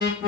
Mm-hmm.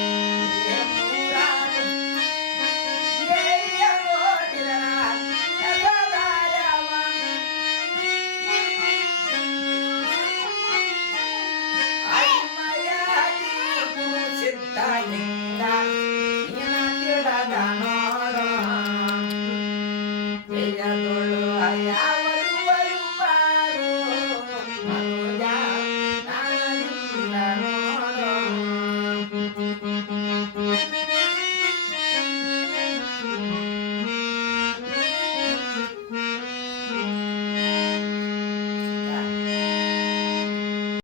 time